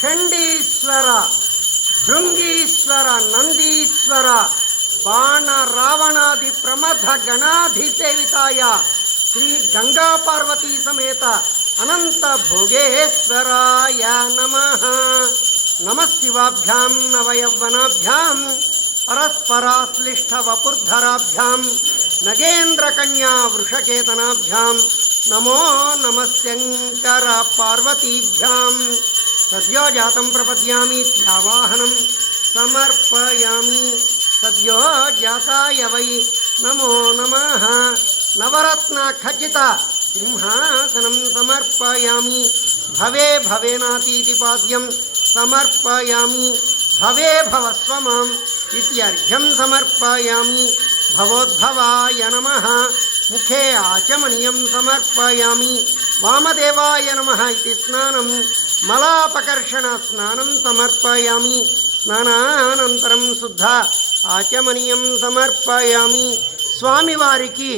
చండీశ్వర, భృంగీశ్వర, నందీశ్వర, బాణ రావణాది ప్రమథ గణాధిసేవితాయ శ్రీ గంగా పార్వతీ సమేత అనంత భోగేశ్వరాయ నమః. నమశివాభ్యాం నవయవ్వనాభ్యాం పరస్పరాశ్లిష్ట వపుర్ధరాభ్యాం నగేంద్రకన్యా వృషకేతనాభ్యాం నమో నమశంకర పార్వతీభ్యాం. సద్యో జాతం ప్రపద్యామి త్యావాహనం సమర్పయామి. సద్యో జాతాయ వై నమో నమః. నవరత్న ఖచ్చిత సింహాసనం సమర్పయామి. భవే భవేనాతీతి పాద్యం సమర్పయామి. భవే భవస్వ మాం ఇత్యర్ఘ్యం సమర్పయామి. భవోద్భవాయ నమః. ముఖే ఆచమనీయం సమర్పయామి. వామదేవాయ నమః ఇతి స్నానం మలాపకర్షణ స్నానం సమర్పయామి. స్నానానంతరం శుద్ధ ఆచమనీయం సమర్పయామి. స్వామివారికి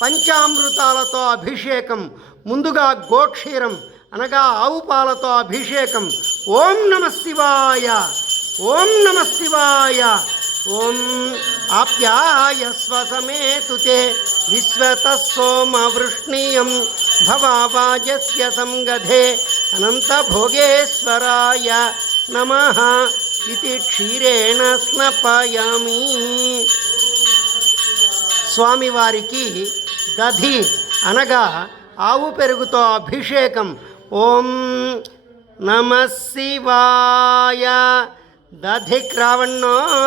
పంచామృతాలతో అభిషేకం. ముందుగా గోక్షీరం అనగా ఆవు పాలతో అభిషేకం. ఓం నమః శివాయ, ఓం నమః శివాయ. ఓం ఆప్యాయస్వ సమేతుతే విశ్వతః సోమ వృష్ణీయం భవావాజస్య సంగధే అనంత భోగేశ్వరాయ నమః ఇతి క్షీరేణ స్నపయామి. స్వామివారికి దధి అనగా ఆవు పెరుగుతో అభిషేకం. ఓం నమః శివాయ. దధిక్రావణోకారిషం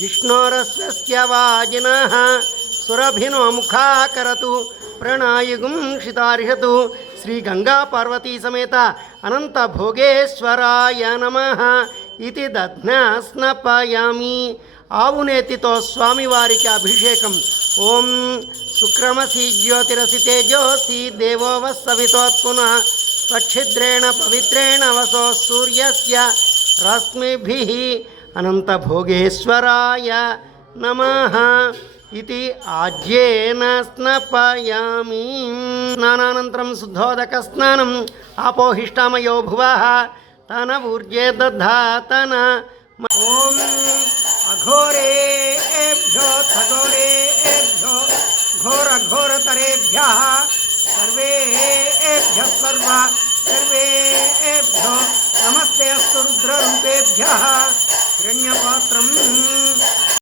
విష్ణోరస్య వాజినః సురభినో ముఖాకరతు ప్రణాయుగుం శితార్హతు శ్రీ గంగా పార్వతీ సమేత అనంత భోగేశ్వరాయ నమః ఇది దధ్నా స్నపయామి. ఆవునేతితో స్వామివారికి అభిషేకం. ఓం శుక్రమసి జ్యోతిరసి తేజోసి దేవో వస్సవితోత్పునః స్వచ్ఛిద్రేణ పవిత్రేణ వసో సూర్యస్య రశ్మిభిః అనంత భోగేశ్వరాయ నమః ఇది ఆజ్యేన స్నపయామి. స్నానానంతరం శుద్ధోదక స్నానం. ఆపోహిష్టామయో భువః తన ఊర్జే దధాతన. ఓం అఘోరేభ్యో ఖగోరేభ్యో ఘోరఘోరతరేభ్యః సర్వేభ్యః సర్వేభ్యో నమస్తే అస్తు రుద్రరూపేభ్యః. హిరణ్యపాత్రం